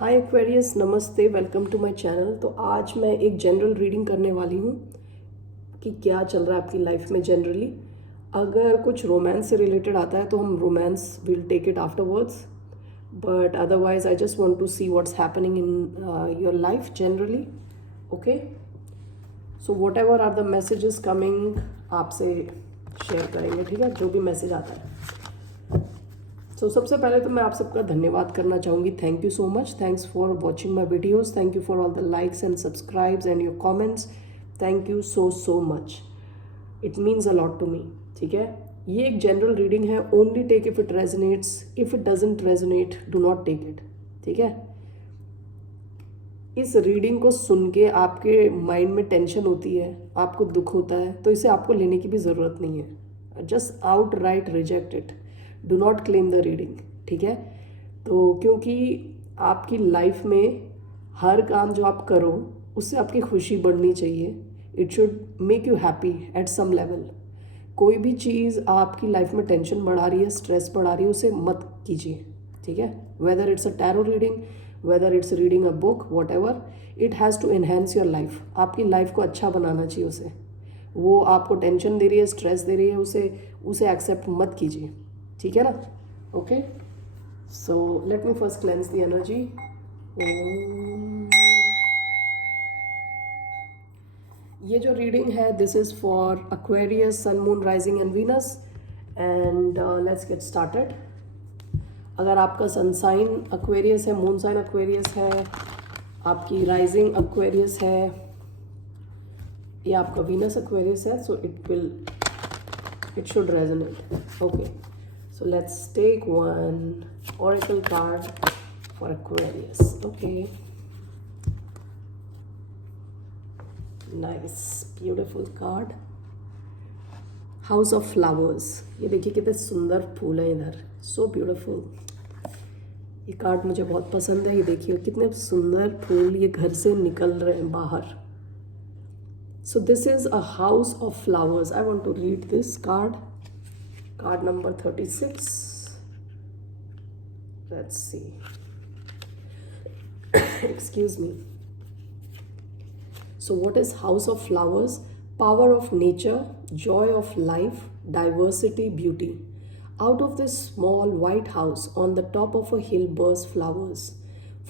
हाय Aquarius, नमस्ते, welcome to my channel. तो आज मैं एक जनरल रीडिंग करने वाली हूँ कि क्या चल रहा है आपकी लाइफ में जनरली। अगर कुछ रोमांस से रिलेटेड आता है तो हम romance will take it afterwards, but otherwise I just want to see what's happening in your life generally. Okay, so whatever are the messages coming आपसे शेयर करेंगे, ठीक है, जो भी मैसेज आता है। सबसे पहले तो मैं आप सबका धन्यवाद करना चाहूँगी। Thank you so much, thanks for watching my videos, thank you for all the likes and subscribes and your comments. Thank you so much, it means a lot to me. ठीक है, ये एक जनरल रीडिंग है। Only take if it resonates, if it doesn't resonate do not take it. ठीक है, इस reading को सुन के आपके माइंड में टेंशन होती है, आपको दुख होता है, तो इसे आपको लेने की भी ज़रूरत नहीं है। Just out right reject it, do not claim the reading. ठीक है, तो क्योंकि आपकी लाइफ में हर काम जो आप करो उससे आपकी खुशी बढ़नी चाहिए। It should make you happy at some level. कोई भी चीज़ आपकी लाइफ में टेंशन बढ़ा रही है, स्ट्रेस बढ़ा रही है, उसे मत कीजिए। ठीक है, whether it's a tarot reading, whether it's reading a book, whatever, it has to enhance your life. आपकी लाइफ को अच्छा बनाना चाहिए उसे। वो आपको टेंशन दे रही है, स्ट्रेस दे रही है, उसे एक्सेप्ट मत कीजिए। ठीक है ना। Okay, so let me first cleanse the energy. ये जो रीडिंग है, this is for Aquarius, sun, moon, rising and Venus, and let's get started. अगर आपका सन साइन एक्वेरियस है, मून साइन एक्वेरियस है, आपकी राइजिंग एक्वेरियस है, या आपका वीनस एक्वेरियस है, सो it should resonate. Okay, so let's take one oracle card for Aquarius. Okay, nice, beautiful card. House of Flowers. ये देखिए कितने सुंदर फूल हैं इधर, so beautiful. ये कार्ड मुझे बहुत पसंद है। ये देखिए कितने सुंदर फूल ये घर से निकल रहे हैं बाहर। So this is a house of flowers. I want to read this card. Card number 36. Let's see. Excuse me. So what is house of flowers? Power of nature, joy of life, diversity, beauty. Out of this small white house on the top of a hill burst flowers,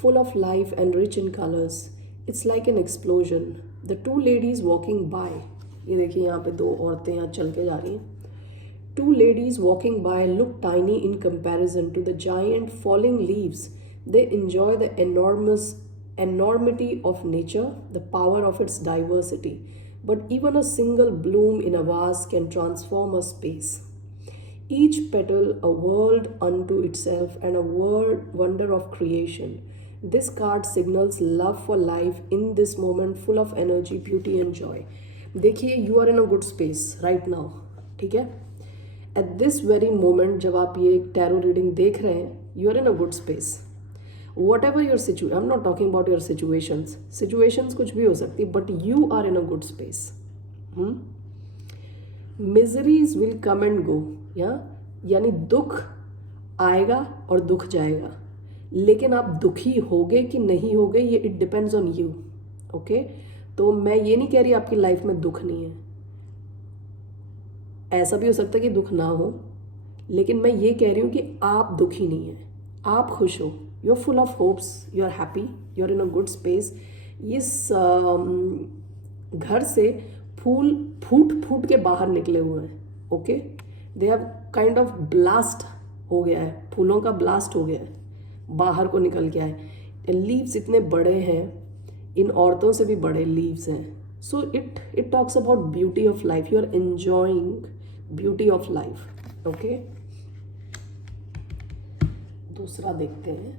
full of life and rich in colors. It's like an explosion. The two ladies walking by. ये देखिए यहाँ पे दो औरतें यहाँ चल के जा रही हैं। Two ladies walking by look tiny in comparison to the giant falling leaves. They enjoy the enormity of nature, the power of its diversity. But even a single bloom in a vase can transform a space. Each petal a world unto itself and a wonder of creation. This card signals love for life in this moment full of energy, beauty and joy. देखिए, you are in a good space right now. ठीक है, at this very moment जब आप ये tarot reading देख रहे हैं, you are in a good space. Whatever your situation, I'm not talking about your situations कुछ भी हो सकती, but you are in a good space. Miseries will come and go. यानी दुख आएगा और दुख जाएगा, लेकिन आप दुखी होगे कि नहीं होगे ये it depends on you. Okay, तो मैं ये नहीं कह रही आपकी लाइफ में दुख नहीं है, ऐसा भी हो सकता है कि दुख ना हो, लेकिन मैं ये कह रही हूँ कि आप दुखी नहीं हैं, आप खुश हो। You are full of hopes, you are happy, you are in a good space. इस घर से फूल फूट के बाहर निकले हुए हैं। Okay, they have kind of blast हो गया है, फूलों का ब्लास्ट हो गया है, बाहर को निकल के आए। लीव्स इतने बड़े हैं, इन औरतों से भी बड़े लीव्स हैं। So it talks about beauty of life. You are enjoying beauty of life. Okay, दूसरा देखते हैं।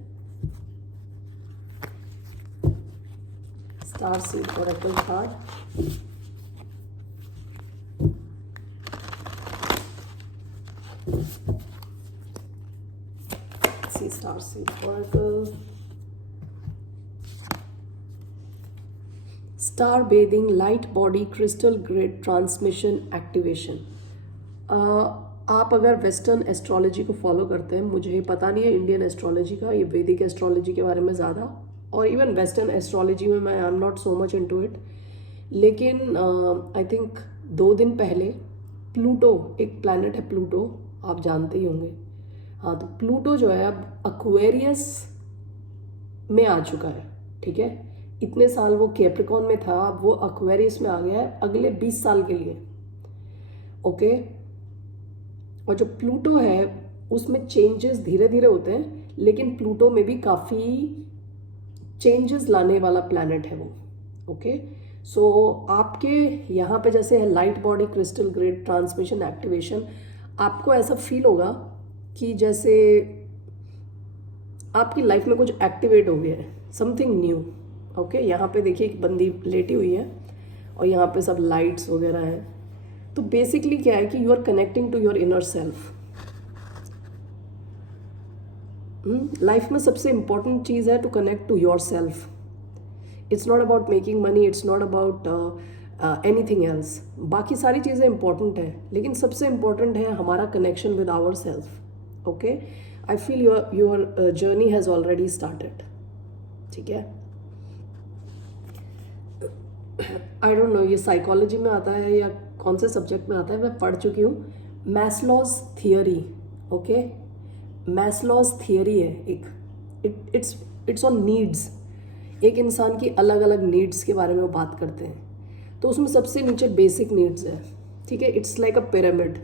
Star seed oracle card. Star Seed Oracle. Star bathing, light body, crystal grid transmission activation. आप अगर वेस्टर्न एस्ट्रोलॉजी को follow करते हैं, मुझे पता नहीं है इंडियन एस्ट्रोलॉजी का, ये वैदिक एस्ट्रोलॉजी के बारे में ज़्यादा, और इवन वेस्टर्न एस्ट्रोलॉजी में मैं I am not so much into it, लेकिन आई थिंक 2 दिन पहले प्लूटो, एक प्लैनेट है प्लूटो, आप जानते ही होंगे। हाँ, तो प्लूटो जो है अब एक्वेरियस में आ चुका है, ठीक है। इतने साल वो कैप्रिकॉन में था, अब वो एक्वेरियस में आ गया है अगले 20 साल के लिए, ओके। और जो प्लूटो है उसमें चेंजेस धीरे धीरे होते हैं, लेकिन प्लूटो में भी काफ़ी चेंजेस लाने वाला प्लैनेट है वो, ओके। सो आपके यहाँ पे जैसे है light body crystal grid transmission activation, आपको ऐसा फील होगा कि जैसे आपकी लाइफ में कुछ एक्टिवेट हो गया है, समथिंग न्यू, ओके। यहाँ पे देखिए एक बंदी लेटी हुई है और यहाँ पे सब लाइट्स वगैरह हैं। तो बेसिकली क्या है कि you are connecting to your inner self. Life में सबसे इंपॉर्टेंट चीज़ है to connect to yourself. It's not about making money, it's not about anything else. बाकी सारी चीज़ें इंपॉर्टेंट है, लेकिन सबसे इम्पॉर्टेंट है हमारा connection with ourself, okay. I feel your journey has already started, ठीक है। आई डोंट नो ये साइकोलॉजी में आता है या कौन से सब्जेक्ट में आता है, मैं पढ़ चुकी हूँ। Maslow's theory, okay. Maslow's theory है एक, इट्स ऑन नीड्स। एक इंसान की अलग अलग नीड्स के बारे में वो बात करते हैं। तो उसमें सबसे नीचे बेसिक नीड्स है, ठीक है। It's like a pyramid.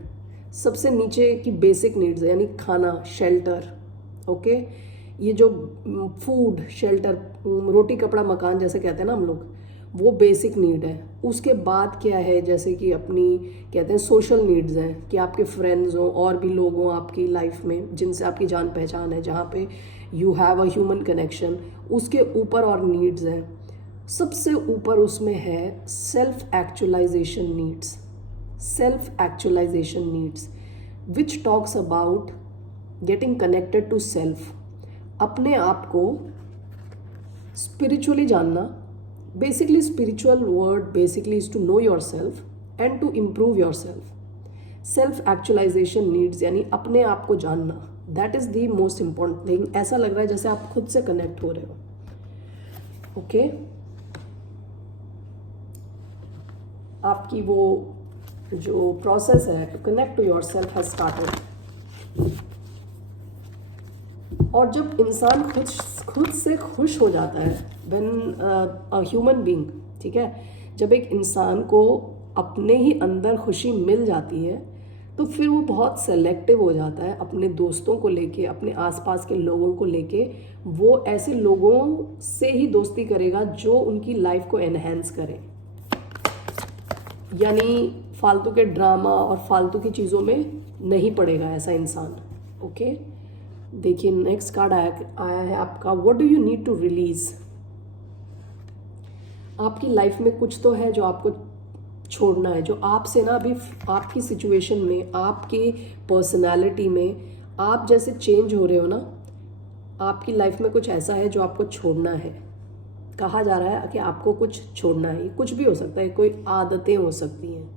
सबसे नीचे की बेसिक नीड्स है, यानी खाना, शेल्टर, ओके। ये जो फूड, शेल्टर, रोटी कपड़ा मकान जैसे कहते हैं ना हम लोग, वो बेसिक नीड है। उसके बाद क्या है, जैसे कि अपनी कहते हैं सोशल नीड्स हैं, कि आपके फ्रेंड्स हों और भी लोग हों आपकी लाइफ में जिनसे आपकी जान पहचान है, जहाँ पे you have a human connection. उसके ऊपर और नीड्स हैं, सबसे ऊपर उसमें है self actualization needs. Self actualization needs which talks about getting connected to self. अपने आप को स्पिरिचुअली जानना। Basically, spiritual word basically is to know yourself and to improve yourself. Self-actualization needs यानी अपने आप को जानना, that is the most important thing. ऐसा लग रहा है जैसे आप खुद से कनेक्ट हो रहे हो, ओके। आपकी वो जो प्रोसेस है to connect to yourself has started. और जब इंसान खुद से खुश हो जाता है, व्हेन अ ह्यूमन बीइंग, ठीक है, जब एक इंसान को अपने ही अंदर खुशी मिल जाती है, तो फिर वो बहुत सेलेक्टिव हो जाता है अपने दोस्तों को लेके, अपने आसपास के लोगों को लेके। वो ऐसे लोगों से ही दोस्ती करेगा जो उनकी लाइफ को एनहेंस करे, यानी फालतू के ड्रामा और फालतू की चीज़ों में नहीं पड़ेगा ऐसा इंसान, ओके। देखिए नेक्स्ट कार्ड आया है आपका, what do you need to release. आपकी लाइफ में कुछ तो है जो आपको छोड़ना है, जो आपसे ना अभी आपकी सिचुएशन में, आपकी पर्सनालिटी में आप जैसे चेंज हो रहे हो ना, आपकी लाइफ में कुछ ऐसा है जो आपको छोड़ना है। कहा जा रहा है कि आपको कुछ छोड़ना है। ये कुछ भी हो सकता है, कोई आदतें हो सकती हैं,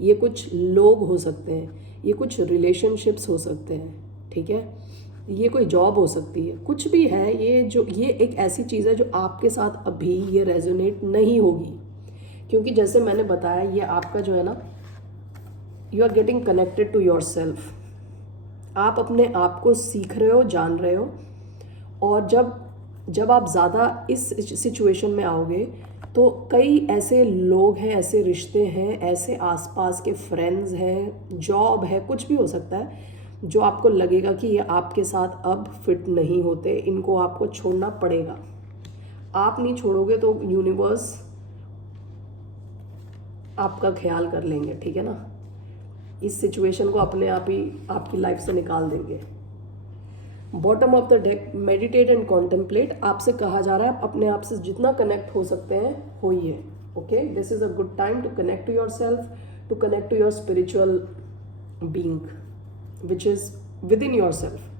ये कुछ लोग हो सकते हैं, ये कुछ रिलेशनशिप्स हो सकते हैं, ठीक है, ये कोई जॉब हो सकती है, कुछ भी है। ये एक ऐसी चीज़ है जो आपके साथ अभी ये रेजोनेट नहीं होगी, क्योंकि जैसे मैंने बताया ये आपका जो है ना, you are getting connected to yourself. आप अपने आप को सीख रहे हो, जान रहे हो। और जब आप ज़्यादा इस सिचुएशन में आओगे तो कई ऐसे लोग हैं, ऐसे रिश्ते हैं, ऐसे आसपास के फ्रेंड्स हैं, जॉब है, कुछ भी हो सकता है, जो आपको लगेगा कि ये आपके साथ अब फिट नहीं होते, इनको आपको छोड़ना पड़ेगा। आप नहीं छोड़ोगे तो यूनिवर्स आपका ख्याल कर लेंगे, ठीक है ना। इस सिचुएशन को अपने आप ही आपकी लाइफ से निकाल देंगे। Bottom of the deck, meditate and contemplate. आपसे कहा जा रहा है आप अपने आप से जितना कनेक्ट हो सकते हैं होइए, okay. This is a good time to connect to yourself, to connect to your spiritual being which is within yourself,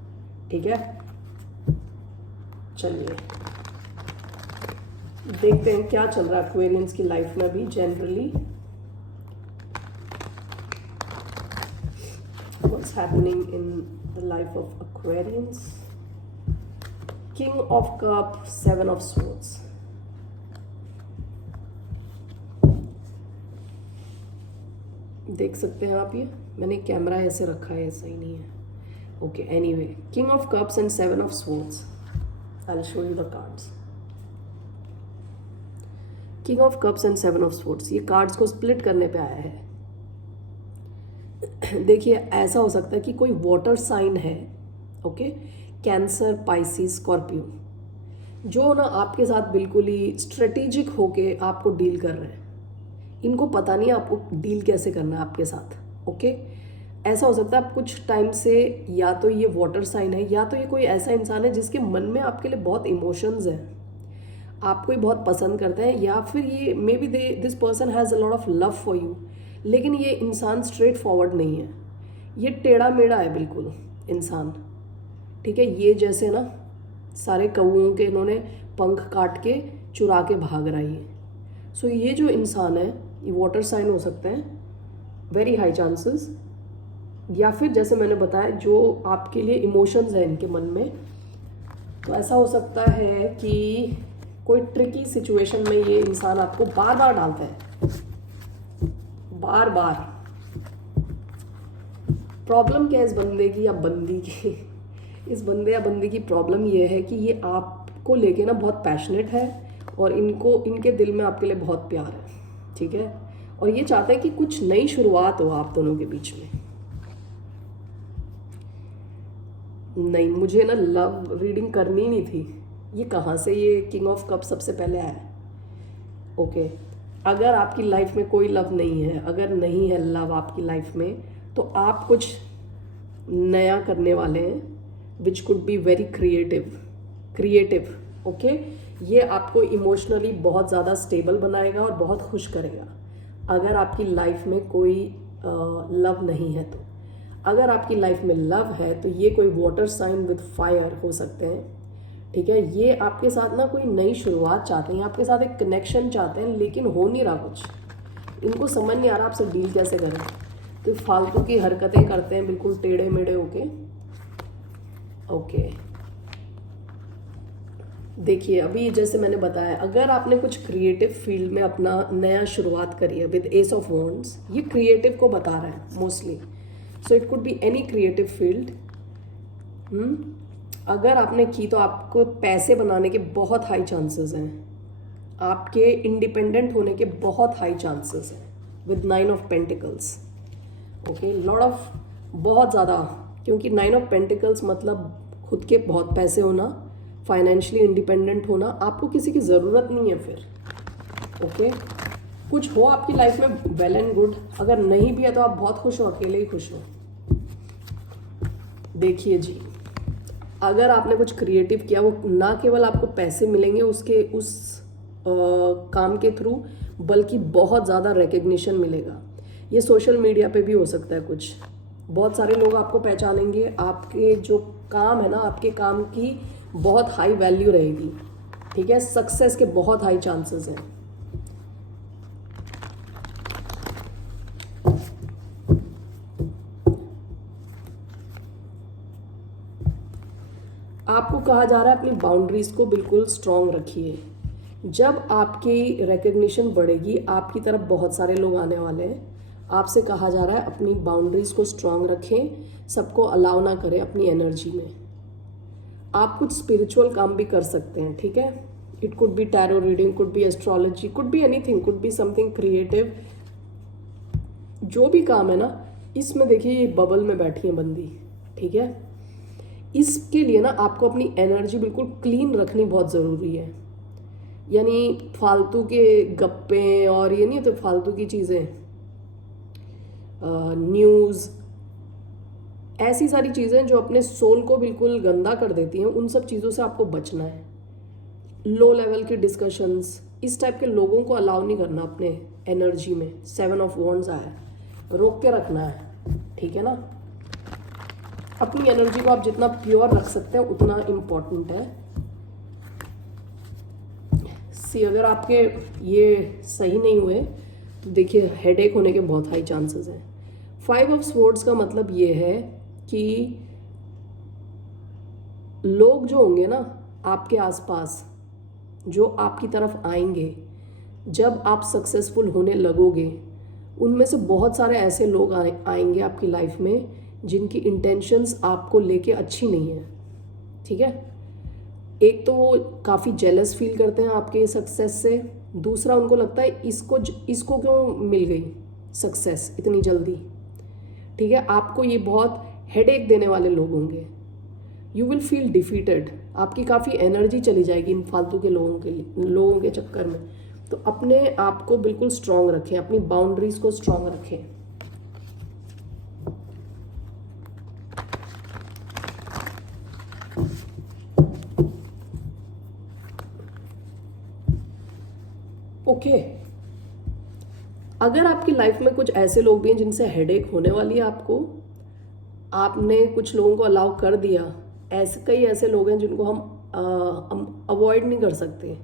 ठीक है। चलिए देखते हैं क्या चल रहा है एक्वेरियंस की लाइफ में अभी generally. what's happening in the life of Aquarians. King of Cup, Seven of Swords. देख सकते हैं आप, ये मैंने कैमरा ऐसे रखा है, सही नहीं है. Okay, anyway, king of cups and seven of swords. I will show you the cards. King of cups and seven of swords, ये कार्ड्स को स्प्लिट करने पे आया है. देखिए, ऐसा हो सकता है कि कोई वाटर साइन है, ओके, कैंसर, पाइसिस, स्कॉर्पियो, जो ना आपके साथ बिल्कुल ही स्ट्रेटेजिक होके आपको डील कर रहे हैं. इनको पता नहीं है आपको डील कैसे करना है आपके साथ, ओके. ऐसा हो सकता है आप कुछ टाइम से, या तो ये वाटर साइन है, या तो ये कोई ऐसा इंसान है जिसके मन में आपके लिए बहुत इमोशंस हैं, आपको ही बहुत पसंद करते हैं, या फिर ये may be this person has a lot of love for you. लेकिन ये इंसान स्ट्रेट फॉरवर्ड नहीं है, ये टेढ़ा मेढ़ा है बिल्कुल इंसान, ठीक है. ये जैसे ना सारे कौओं के इन्होंने पंख काट के चुरा के भाग रहा है. सो ये जो इंसान है, ये वाटर साइन हो सकते हैं, वेरी हाई चांसेस. या फिर जैसे मैंने बताया, जो आपके लिए इमोशंस हैं इनके मन में, तो ऐसा हो सकता है कि कोई ट्रिकी सिचुएशन में ये इंसान आपको बार बार डालता है, बार बार. प्रॉब्लम क्या है इस बंदे की या बंदी की? इस बंदे या बंदी की प्रॉब्लम ये है कि ये आपको लेके ना बहुत पैशनेट है, और इनके दिल में आपके लिए बहुत प्यार है, ठीक है. और ये चाहते हैं कि कुछ नई शुरुआत हो आप दोनों के बीच में. नहीं, मुझे ना लव रीडिंग करनी नहीं थी. ये कहाँ से ये किंग ऑफ कप सबसे पहले आया? ओके, अगर आपकी लाइफ में कोई लव नहीं है, अगर नहीं है लव आपकी लाइफ में, तो आप कुछ नया करने वाले हैं, which could be very creative, okay. ये आपको इमोशनली बहुत ज़्यादा स्टेबल बनाएगा और बहुत खुश करेगा, अगर आपकी लाइफ में कोई लव नहीं है तो. अगर आपकी लाइफ में लव है तो ये कोई वाटर साइन विद फायर हो सकते हैं, ठीक है. ये आपके साथ ना कोई नई शुरुआत चाहते हैं, आपके साथ एक कनेक्शन चाहते हैं, लेकिन हो नहीं रहा कुछ. इनको समझ नहीं आ रहा आपसे डील कैसे करें, तो फालतू की हरकतें करते हैं बिल्कुल टेढ़े मेढ़े होके, ओके. देखिए, अभी जैसे मैंने बताया, अगर आपने कुछ क्रिएटिव फील्ड में अपना नया शुरुआत करी है विद एस ऑफ वॉन्ड्स, ये क्रिएटिव को बता रहा है mostly. So it could be any creative field. अगर आपने की तो आपको पैसे बनाने के बहुत हाई चांसेस हैं, आपके इंडिपेंडेंट होने के बहुत हाई चांसेस हैं with 9 of pentacles, okay. Lot of, बहुत ज़्यादा, क्योंकि 9 ऑफ पेंटिकल्स मतलब खुद के बहुत पैसे होना, फाइनेंशियली इंडिपेंडेंट होना, आपको किसी की ज़रूरत नहीं है फिर, ओके. कुछ हो आपकी लाइफ में, वेल एंड गुड. अगर नहीं भी है तो आप बहुत खुश हो, अकेले ही खुश हो. देखिए जी, अगर आपने कुछ क्रिएटिव किया, वो ना केवल आपको पैसे मिलेंगे उसके उस काम के थ्रू, बल्कि बहुत ज़्यादा रिकग्निशन मिलेगा. ये सोशल मीडिया पे भी हो सकता है कुछ, बहुत सारे लोग आपको पहचानेंगे, आपके जो काम है ना, आपके काम की बहुत हाई वैल्यू रहेगी, ठीक है. सक्सेस के बहुत हाई चांसेस हैं. आपको कहा जा रहा है अपनी बाउंड्रीज को बिल्कुल स्ट्रांग रखिए. जब आपकी रिकग्निशन बढ़ेगी, आपकी तरफ बहुत सारे लोग आने वाले हैं. आपसे कहा जा रहा है अपनी बाउंड्रीज को स्ट्रांग रखें, सबको अलाउ ना करें अपनी एनर्जी में. आप कुछ स्पिरिचुअल काम भी कर सकते हैं, ठीक है. It could be tarot reading, could be astrology, could be anything, could be something creative. जो भी काम है ना, इसमें देखिए ये बबल में बैठी है बंदी, ठीक है. इसके लिए ना आपको अपनी एनर्जी बिल्कुल क्लीन रखनी बहुत ज़रूरी है. यानी फालतू के गप्पे और ये नहीं तो फालतू की चीज़ें, न्यूज़, ऐसी सारी चीज़ें जो अपने सोल को बिल्कुल गंदा कर देती हैं, उन सब चीज़ों से आपको बचना है. लो लेवल की डिस्कशंस, इस टाइप के लोगों को अलाउ नहीं करना अपने एनर्जी में. 7 ऑफ वॉन्ड्स आया, रोक के रखना है, ठीक है ना. अपनी एनर्जी को आप जितना प्योर रख सकते हैं उतना इम्पोर्टेंट है. अगर आपके ये सही नहीं हुए तो देखिए हेडेक होने के बहुत हाई चांसेस हैं. फाइव ऑफ स्वॉर्ड्स का मतलब ये है कि लोग जो होंगे ना आपके आसपास, जो आपकी तरफ आएंगे जब आप सक्सेसफुल होने लगोगे, उनमें से बहुत सारे ऐसे लोग आएंगे आपकी लाइफ में जिनकी इंटेंशंस आपको लेके अच्छी नहीं है, ठीक है। एक तो वो काफ़ी जेलस फील करते हैं आपके सक्सेस से, दूसरा उनको लगता है इसको क्यों मिल गई सक्सेस इतनी जल्दी, ठीक है। आपको ये बहुत हेडेक देने वाले लोग होंगे। यू विल फील डिफीटेड, आपकी काफ़ी एनर्जी चली जाएगी इन फालतू के लोगों के चक्कर में। तो अपने आप को बिल्कुल स्ट्रांग रखें, अपनी बाउंड्रीज को स्ट्रांग रखें। ओके, अगर आपकी लाइफ में कुछ ऐसे लोग भी हैं जिनसे हेडेक होने वाली है आपको, आपने कुछ लोगों को अलाउ कर दिया, कई ऐसे लोग हैं जिनको हम अवॉइड नहीं कर सकते।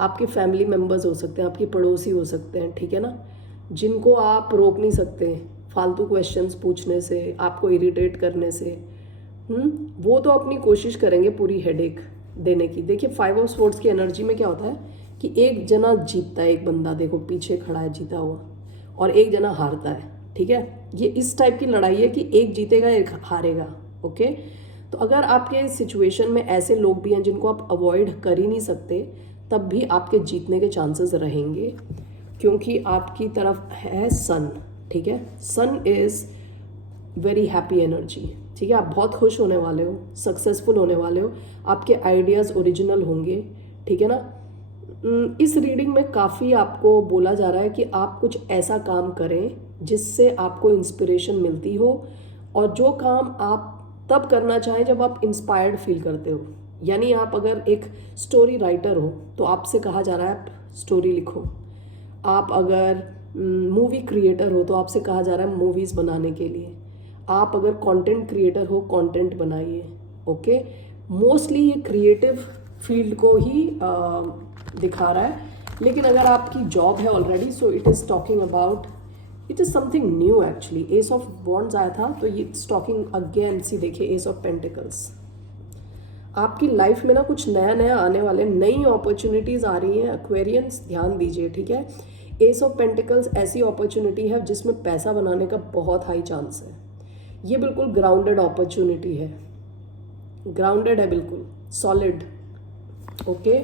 आपके फैमिली मेम्बर्स हो सकते हैं, आपके पड़ोसी हो सकते हैं, ठीक है ना, जिनको आप रोक नहीं सकते फालतू क्वेश्चंस पूछने से, आपको इरिटेट करने से। वो तो अपनी कोशिश करेंगे पूरी हेडेक देने की। देखिए 5 ऑफ स्वॉर्ड्स की एनर्जी में क्या होता है कि एक जना जीतता है, एक बंदा देखो पीछे खड़ा है जीता हुआ, और एक जना हारता है, ठीक है। ये इस टाइप की लड़ाई है कि एक जीतेगा एक हारेगा, ओके। तो अगर आपके सिचुएशन में ऐसे लोग भी हैं जिनको आप अवॉइड कर ही नहीं सकते, तब भी आपके जीतने के चांसेस रहेंगे, क्योंकि आपकी तरफ है सन, ठीक है। सन इज़ वेरी हैप्पी एनर्जी, ठीक है। आप बहुत खुश होने वाले हो, सक्सेसफुल होने वाले हो, आपके आइडियाज़ ओरिजिनल होंगे, ठीक है ना। इस रीडिंग में काफ़ी आपको बोला जा रहा है कि आप कुछ ऐसा काम करें जिससे आपको इंस्पिरेशन मिलती हो, और जो काम आप तब करना चाहें जब आप इंस्पायर्ड फील करते हो। यानी आप अगर एक स्टोरी राइटर हो तो आपसे कहा जा रहा है आप स्टोरी लिखो। आप अगर मूवी क्रिएटर हो तो आपसे कहा जा रहा है मूवीज़ बनाने के लिए। आप अगर कंटेंट क्रिएटर हो, कंटेंट बनाइए, ओके। मोस्टली ये क्रिएटिव फील्ड को ही दिखा रहा है, लेकिन अगर आपकी जॉब है already, so it is talking about, it is something new actually. S of wands आया था तो ये इट्स टॉकिंग अगेन, सी देखिए एस ऑफ पेंटिकल्स। आपकी लाइफ में ना कुछ नया नया आने वाले, नई अपॉर्चुनिटीज़ आ रही हैं एक्वेरियंस, ध्यान दीजिए, ठीक है। एस ऑफ पेंटिकल्स ऐसी अपॉर्चुनिटी है जिसमें पैसा बनाने का बहुत हाई चांस है। ये बिल्कुल ग्राउंडेड अपॉर्चुनिटी है, ग्राउंडेड है, बिल्कुल सॉलिड, ओके।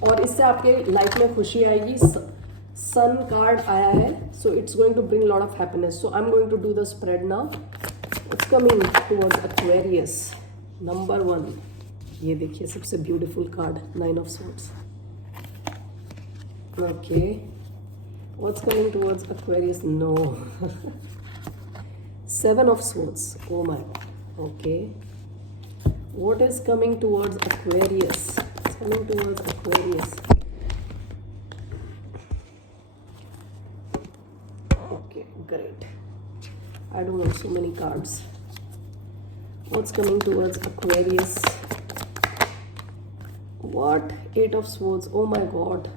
और इससे आपके लाइफ में खुशी आएगी। सन कार्ड आया है, so it's going to bring lot of happiness. So I am going to do the spread now. It's coming towards Aquarius number 1। ये देखिए सबसे beautiful card, 9 of swords, okay. What's coming towards Aquarius, no 7 of swords, oh my God, okay. What is coming towards Aquarius, it's coming towards Aquarius, okay, great. I don't want so many cards. What's coming towards Aquarius? What? 8 of swords. Oh my god.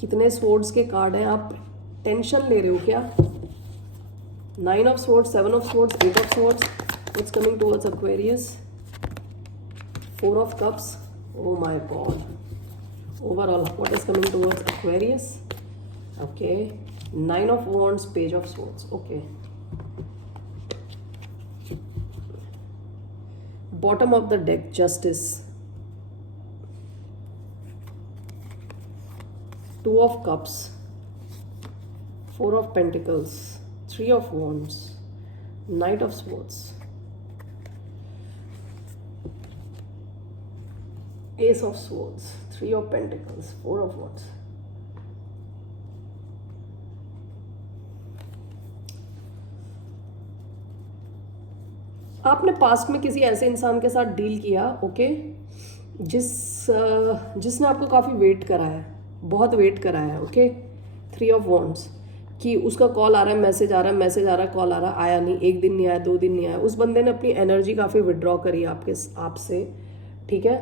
कितने swords के card हैं? आप tension ले रहे हो क्या? 9 of swords, 7 of swords, 8 of swords. What's coming towards Aquarius? 4 of cups. Oh my god. Overall, what is coming towards Aquarius? Okay. 9 of wands, page of swords, okay. Bottom of the deck, justice, 2 of cups, 4 of pentacles, 3 of wands, knight of swords, ace of swords, 3 of pentacles, 4 of wands. आपने past में किसी ऐसे इंसान के साथ deal किया, okay, जिसने आपको काफ़ी वेट कराया, बहुत वेट कराया, ओके। 3 ऑफ वॉन्ड्स कि उसका कॉल आ रहा है, मैसेज आ रहा है, मैसेज आ रहा है, कॉल आ रहा है, आया नहीं, एक दिन नहीं आया, 2 दिन नहीं आया। उस बंदे ने अपनी एनर्जी काफ़ी विड्रॉ करी आपसे, ठीक है।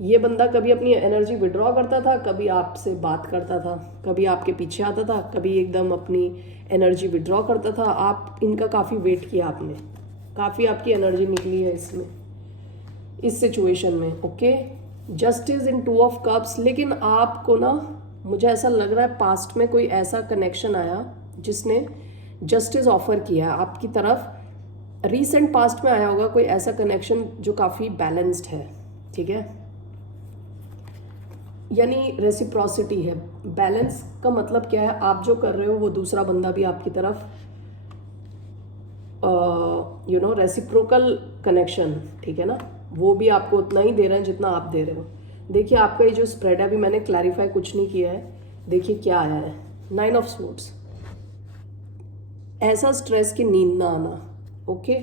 ये बंदा कभी अपनी एनर्जी विड्रॉ करता था, कभी आपसे बात करता था, कभी आपके पीछे आता था, कभी एकदम अपनी एनर्जी विड्रॉ करता था। आप इनका काफ़ी वेट किया आपने, काफ़ी आपकी एनर्जी निकली है इसमें, इस सिचुएशन में। Okay, justice in 2 of cups. लेकिन आपको ना, मुझे ऐसा लग रहा है पास्ट में कोई ऐसा कनेक्शन आया जिसने जस्टिस ऑफर किया आपकी तरफ। रीसेंट पास्ट में आया होगा कोई ऐसा कनेक्शन जो काफ़ी बैलेंस्ड है, ठीक है, यानी रेसिप्रोसिटी है। बैलेंस का मतलब क्या है, आप जो कर रहे हो वो दूसरा बंदा भी आपकी तरफ रेसिप्रोकल कनेक्शन, ठीक है ना, वो भी आपको उतना ही दे रहे हैं जितना आप दे रहे हो। देखिए आपका ये जो स्प्रेड है, अभी मैंने क्लैरिफाई कुछ नहीं किया है, देखिए क्या आया है, 9 ऑफ स्वॉर्ड्स। ऐसा स्ट्रेस की नींद ना आना। Okay,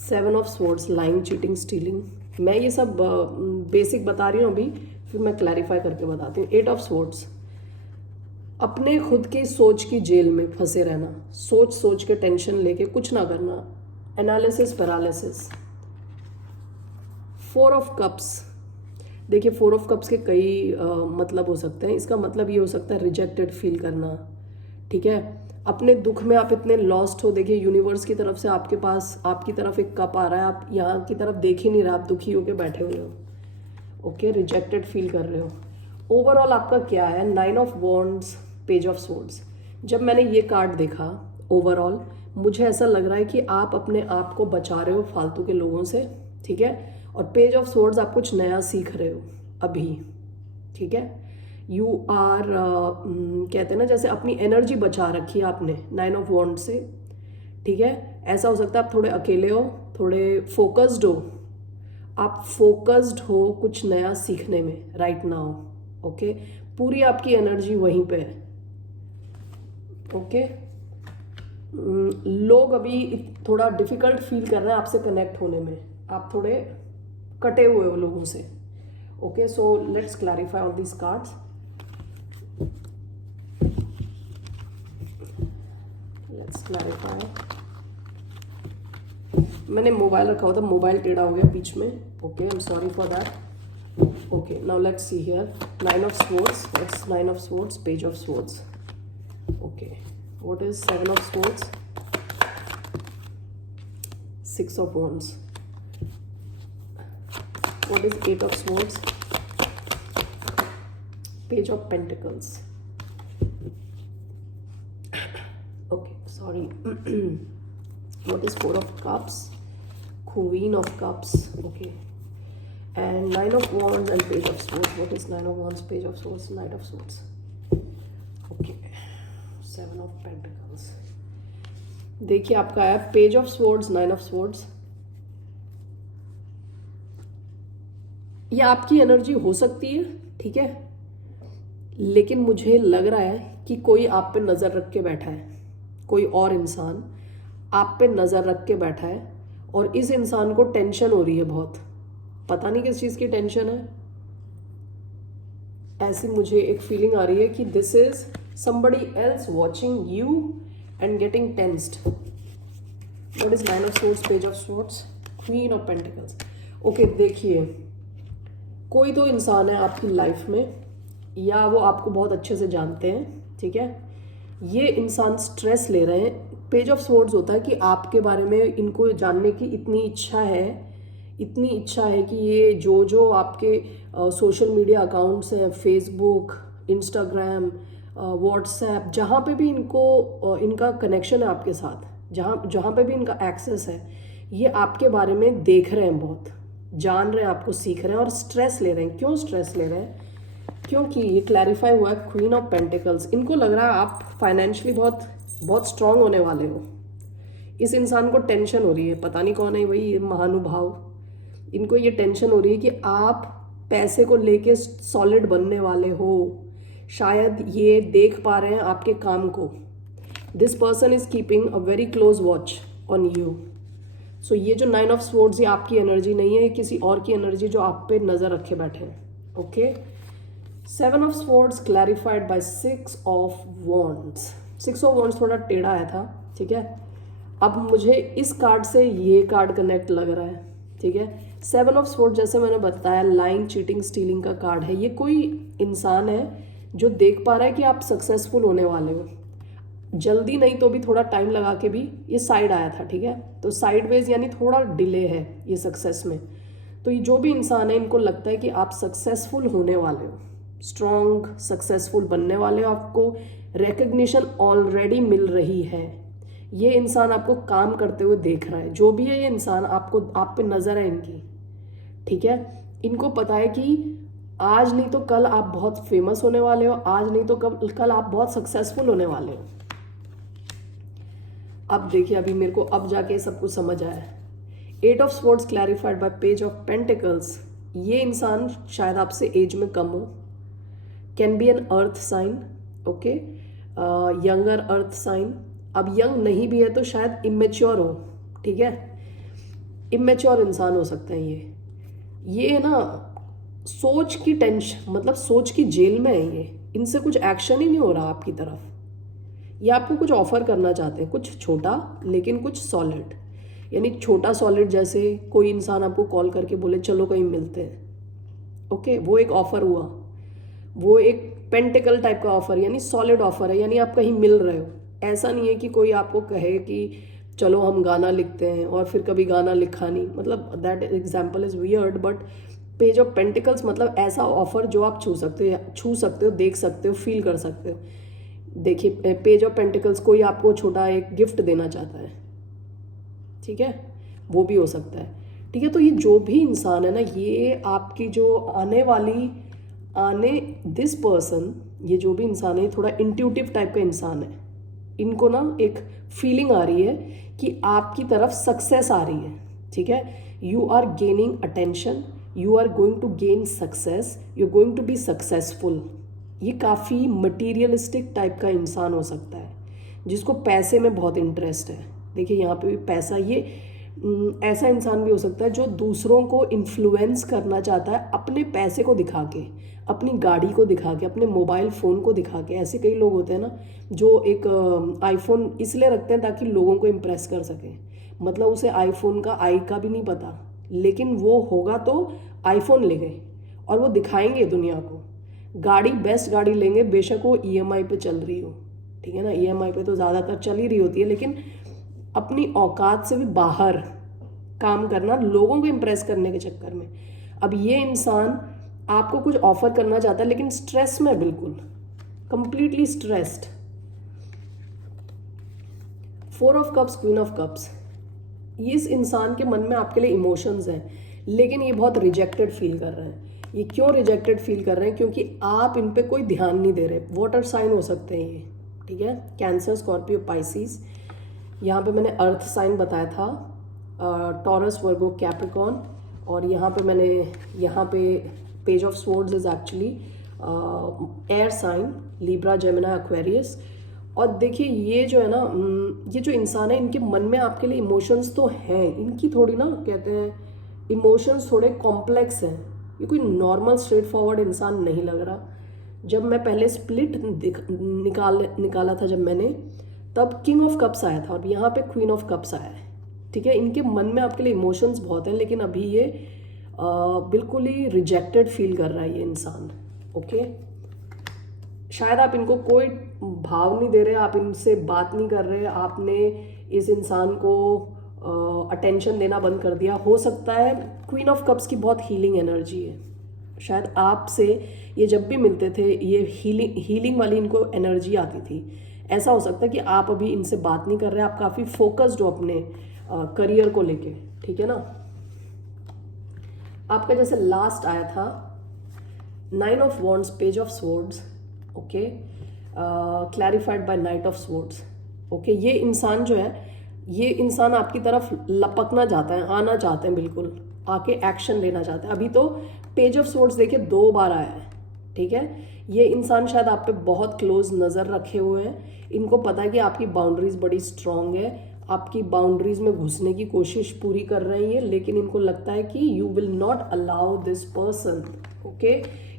7 of swords, lying, cheating, stealing. मैं ये सब बेसिक बता रही हूँ अभी, फिर मैं क्लैरिफाई करके बताती हूँ। 8 ऑफ स्वॉर्ड्स, अपने खुद की सोच की जेल में फंसे रहना, सोच सोच के टेंशन लेके कुछ ना करना, एनालिसिस पैरालिसिस। 4 ऑफ कप्स, देखिए 4 ऑफ कप्स के कई मतलब हो सकते हैं। इसका मतलब ये हो सकता है रिजेक्टेड फील करना, ठीक है, अपने दुख में आप इतने लॉस्ट हो। देखिए यूनिवर्स की तरफ से आपके पास, आपकी तरफ एक कप आ रहा है, आप यहाँ की तरफ देख ही नहीं रहे, आप दुखी होके बैठे हुए हो। ओके, रिजेक्टेड फील कर रहे हो। ओवरऑल आपका क्या है, 9 of wands, page of swords. जब मैंने ये कार्ड देखा ओवरऑल, मुझे ऐसा लग रहा है कि आप अपने आप को बचा रहे हो फालतू के लोगों से, ठीक है, और पेज ऑफ स्वॉर्ड्स आप कुछ नया सीख रहे हो अभी, ठीक है। यू आर कहते हैं ना, जैसे अपनी एनर्जी बचा रखी है आपने 9 ऑफ वॉन्ड से, ठीक है। ऐसा हो सकता है आप थोड़े अकेले हो, थोड़े फोकस्ड हो, आप फोकस्ड हो कुछ नया सीखने में राइट नाउ। ओके, पूरी आपकी एनर्जी वहीं पे है। ओके, लोग अभी थोड़ा डिफिकल्ट फील कर रहे हैं आपसे कनेक्ट होने में, आप थोड़े कटे हुए हो लोगों से। Okay, so let's clarify on these cards. Let's clarify. मैंने मोबाइल रखा हुआ था, मोबाइल टेढ़ा हो गया बीच में। Okay, I am sorry for that. Okay, now let's see here, 9 of swords, that's 9 of swords, page of swords. Okay, what is 7 of swords, 6 of wands, what is 8 of swords, page of pentacles. Okay, sorry. What is 4 of cups, queen of cups. Okay, and 9 of wands and page of swords. What is 9 of wands, page of swords, knight of swords. Okay, 7 of pentacles. देखिए आपका है page of swords, 9 of swords. ये आपकी energy हो सकती है, ठीक है, लेकिन मुझे लग रहा है कि कोई आप पे नज़र रख के बैठा है, कोई और इंसान आप पे नज़र रख के बैठा है, और इस इंसान को टेंशन हो रही है बहुत, पता नहीं किस चीज़ की टेंशन है। ऐसी मुझे एक फीलिंग आ रही है कि this is somebody else watching you and getting tensed. What is 9 of swords, page of swords, queen of pentacles. Okay, देखिए कोई तो इंसान है आपकी लाइफ में, या वो आपको बहुत अच्छे से जानते हैं, ठीक है, ये इंसान स्ट्रेस ले रहे हैं। पेज ऑफ स्वॉर्ड्स होता है कि आपके बारे में इनको जानने की इतनी इच्छा है कि ये जो आपके सोशल मीडिया अकाउंट्स हैं, फेसबुक, इंस्टाग्राम, व्हाट्सएप, जहाँ पे भी इनका कनेक्शन है आपके साथ, जहाँ पे भी इनका एक्सेस है, ये आपके बारे में देख रहे हैं, बहुत जान रहे हैं, आपको सीख रहे हैं और स्ट्रेस ले रहे हैं। क्यों स्ट्रेस ले रहे हैं? क्योंकि ये क्लैरिफाई हुआ है क्वीन ऑफ पेंटिकल्स। इनको लग रहा है आप फाइनेंशियली बहुत स्ट्रांग होने वाले हो। इस इंसान को टेंशन हो रही है, पता नहीं कौन है भाई ये महानुभाव। इनको ये टेंशन हो रही है कि आप पैसे को लेके सॉलिड बनने वाले हो, शायद ये देख पा रहे हैं आपके काम को। This person is keeping a very close watch on you. So ये जो 9 ऑफ स्वॉर्ड्स, ये आपकी एनर्जी नहीं है, किसी और की एनर्जी जो आप पे नजर रखे बैठे हैं। Okay, 7 of swords clarified by 6 of wands. 6 of wands थोड़ा टेढ़ा आया था, ठीक है। अब मुझे इस कार्ड से ये कार्ड कनेक्ट लग रहा है, ठीक है। 7 ऑफ स्वॉर्ड जैसे मैंने बताया लाइंग, चीटिंग, स्टीलिंग का कार्ड है। ये कोई इंसान है जो देख पा रहा है कि आप सक्सेसफुल होने वाले हो, जल्दी नहीं तो भी थोड़ा टाइम लगा के भी। ये साइड आया था, ठीक है, तो साइडवेज यानी थोड़ा डिले है ये सक्सेस में। तो ये जो भी इंसान है इनको लगता है कि आप सक्सेसफुल होने वाले हो, स्ट्रॉन्ग सक्सेसफुल बनने वाले हो, आपको रिकग्निशन ऑलरेडी मिल रही है। ये इंसान आपको काम करते हुए देख रहा है, जो भी है ये इंसान आपको, आप पे नजर है इनकी, ठीक है। इनको पता है कि आज नहीं तो कल आप बहुत फेमस होने वाले हो, आज नहीं तो कल आप बहुत सक्सेसफुल होने वाले हो। अब देखिए, अभी मेरे को अब जाके सब कुछ समझ आया। 8 of swords clarified by page of pentacles. ये इंसान शायद आपसे एज में कम हो, can be an earth sign, okay, younger earth sign. अब यंग नहीं भी है तो शायद इमेच्योर हो, ठीक है, इमेच्योर इंसान हो सकता है ये ना सोच की टेंशन, मतलब सोच की जेल में है ये, इनसे कुछ एक्शन ही नहीं हो रहा आपकी तरफ। ये आपको कुछ ऑफर करना चाहते हैं, कुछ छोटा लेकिन कुछ सॉलिड। यानी छोटा सॉलिड, जैसे कोई इंसान आपको कॉल करके बोले चलो कहीं मिलते हैं, ओके, वो एक ऑफर हुआ, वो एक पेंटिकल टाइप का ऑफर, यानी सॉलिड ऑफर है, यानी आप कहीं मिल रहे हो। ऐसा नहीं है कि कोई आपको कहे कि चलो हम गाना लिखते हैं और फिर कभी गाना लिखा नहीं, मतलब that example is weird, but page of pentacles मतलब ऐसा ऑफर जो आप छू सकते हो, देख सकते हो, फील कर सकते हो। देखिए, पेज ऑफ पेंटिकल्स कोई आपको छोटा एक गिफ्ट देना चाहता है, ठीक है, वो भी हो सकता है, ठीक है। तो ये जो भी इंसान है ना, ये आपकी जो दिस पर्सन, ये जो भी इंसान है थोड़ा इंट्यूटिव टाइप का इंसान है। इनको ना एक फीलिंग आ रही है कि आपकी तरफ सक्सेस आ रही है, ठीक है। You are gaining attention, you are going to gain success, you are going to be successful. ये काफ़ी मटीरियलिस्टिक टाइप का इंसान हो सकता है, जिसको पैसे में बहुत इंटरेस्ट है। देखिए यहाँ पे भी पैसा, ये ऐसा इंसान भी हो सकता है जो दूसरों को इन्फ्लुएंस करना चाहता है अपने पैसे को दिखा के, अपनी गाड़ी को दिखा के, अपने मोबाइल फ़ोन को दिखा के। ऐसे कई लोग होते हैं ना जो एक आईफोन इसलिए रखते हैं ताकि लोगों को इम्प्रेस कर सकें, मतलब उसे आईफोन का आई का भी नहीं पता, लेकिन वो होगा तो आईफोन ले गए और वो दिखाएंगे दुनिया को। गाड़ी, बेस्ट गाड़ी लेंगे, बेशक वो ईएमआई पे चल रही हो, ठीक है ना, ईएमआई पे तो ज़्यादातर चल ही रही होती है, लेकिन अपनी औकात से भी बाहर काम करना लोगों को इम्प्रेस करने के चक्कर में। अब ये इंसान आपको कुछ ऑफर करना चाहता है लेकिन स्ट्रेस में, बिल्कुल completely stressed. 4 of cups, queen of cups. इस इंसान के मन में आपके लिए इमोशंस हैं, लेकिन ये बहुत रिजेक्टेड फील कर रहे हैं। ये क्यों रिजेक्टेड फील कर रहे हैं? क्योंकि आप इन पे कोई ध्यान नहीं दे रहे। वाटर साइन हो सकते हैं ये, ठीक है, कैंसर, स्कॉर्पियो, पाइसिस। यहाँ पे मैंने अर्थ साइन बताया था, टॉरस, वर्गो, कैप्रिकॉर्न। और यहाँ पे page of swords is actually air sign, Libra, Gemini, Aquarius. और देखिए ये जो है ना, ये जो इंसान है, इनके मन में आपके लिए इमोशंस तो हैं, इनकी थोड़ी ना, कहते हैं इमोशंस थोड़े कॉम्प्लेक्स हैं। ये कोई नॉर्मल स्ट्रेट फॉरवर्ड इंसान नहीं लग रहा। जब मैं पहले स्प्लिट निकाला था जब मैंने, तब किंग ऑफ कप्स आया था और यहाँ पे क्वीन ऑफ कप्स आया है, ठीक है। इनके मन में आपके लिए इमोशंस बहुत हैं, लेकिन अभी ये बिल्कुल ही रिजेक्टेड फील कर रहा है ये इंसान, ओके। शायद आप इनको कोई भाव नहीं दे रहे, आप इनसे बात नहीं कर रहे, आपने इस इंसान को अटेंशन देना बंद कर दिया। हो सकता है क्वीन ऑफ कप्स की बहुत हीलिंग एनर्जी है, शायद आपसे ये जब भी मिलते थे ये हीलिंग वाली इनको एनर्जी आती थी। ऐसा हो सकता है कि आप अभी इनसे बात नहीं कर रहे, आप काफ़ी फोकस्ड हो अपने करियर को लेके, ठीक है ना। आपका जैसे लास्ट आया था 9 of wands, page of swords, okay, clarified by knight of swords, okay. ये इंसान जो है, ये इंसान आपकी तरफ लपकना चाहता है, आना चाहते हैं, बिल्कुल आके एक्शन लेना चाहते हैं। अभी तो पेज ऑफ स्वॉर्ड्स देखिए 2 बार आया है, ठीक है। ये इंसान शायद आप पे बहुत क्लोज नज़र रखे हुए हैं, इनको पता है कि आपकी बाउंड्रीज बड़ी स्ट्रांग है, आपकी बाउंड्रीज में घुसने की कोशिश पूरी कर रहे हैं ये, लेकिन इनको लगता है कि you will not allow this person, okay.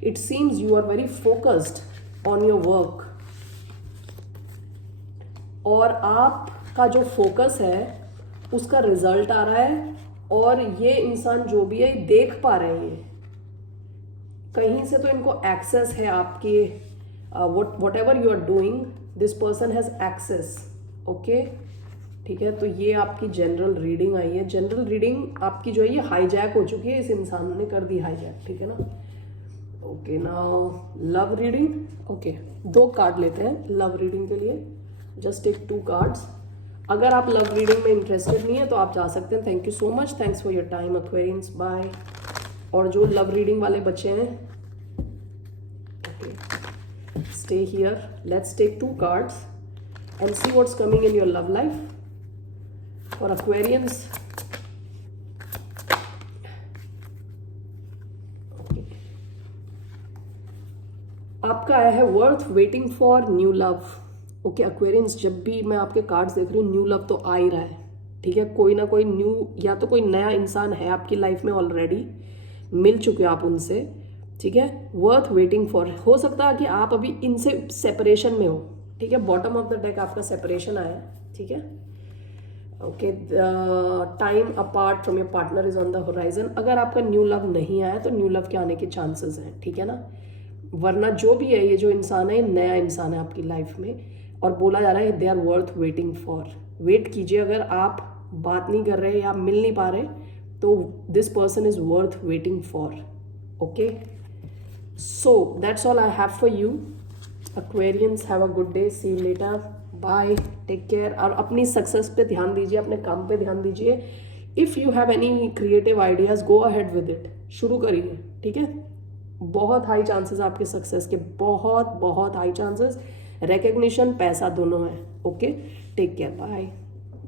It seems you are very focused on your work, और आपका जो फोकस है उसका रिजल्ट आ रहा है और ये इंसान जो भी है देख पा रहे हैं, ये कहीं से तो इनको एक्सेस है आपकी, whatever you are doing this person has access. Okay, ठीक है। तो ये आपकी जनरल रीडिंग आई है। जनरल रीडिंग आपकी जो है ये हाईजैक हो चुकी है, इस इंसान ने कर दी हाईजैक, ठीक है ना। Okay, now love reading. Okay, 2 card लेते हैं लव रीडिंग के लिए, जस्ट टेक 2 कार्ड्स। अगर आप लव रीडिंग में इंटरेस्टेड नहीं है तो आप जा सकते हैं। Thank you so much, thanks for your time Aquarians, bye. और जो लव रीडिंग वाले बच्चे हैं, okay, stay here, let's take 2 cards and see what's coming in your love life for Aquarians. आपका आया है worth waiting for new love. Okay Aquarians, जब भी मैं आपके कार्ड्स देख रही हूँ न्यू लव तो आ ही रहा है, ठीक है। कोई ना कोई न्यू, या तो कोई नया इंसान है आपकी लाइफ में, ऑलरेडी मिल चुके हो आप उनसे, ठीक है। वर्थ वेटिंग फॉर, हो सकता है कि आप अभी इनसे सेपरेशन में हो, ठीक है। बॉटम ऑफ द डेक आपका सेपरेशन आया है, ठीक है। Okay, time apart from your partner is on the horizon. अगर आपका न्यू लव नहीं आया तो न्यू लव के आने के चांसेस हैं, ठीक है ना। वरना जो भी है, ये जो इंसान है ये नया इंसान है आपकी लाइफ में, और बोला जा रहा है they are worth waiting for. Wait कीजिए, अगर आप बात नहीं कर रहे या मिल नहीं पा रहे तो this person is worth waiting for. Okay, so that's all I have for you Aquarians. Have a good day, see you later, bye, take care. और अपनी सक्सेस पे ध्यान दीजिए, अपने काम पे ध्यान दीजिए। If you have any creative ideas, go ahead with it, शुरू करिए, ठीक है। बहुत हाई चांसेस आपके सक्सेस के, बहुत बहुत हाई चांसेस। रिकग्निशन, पैसा दोनों है। Okay, take care, bye.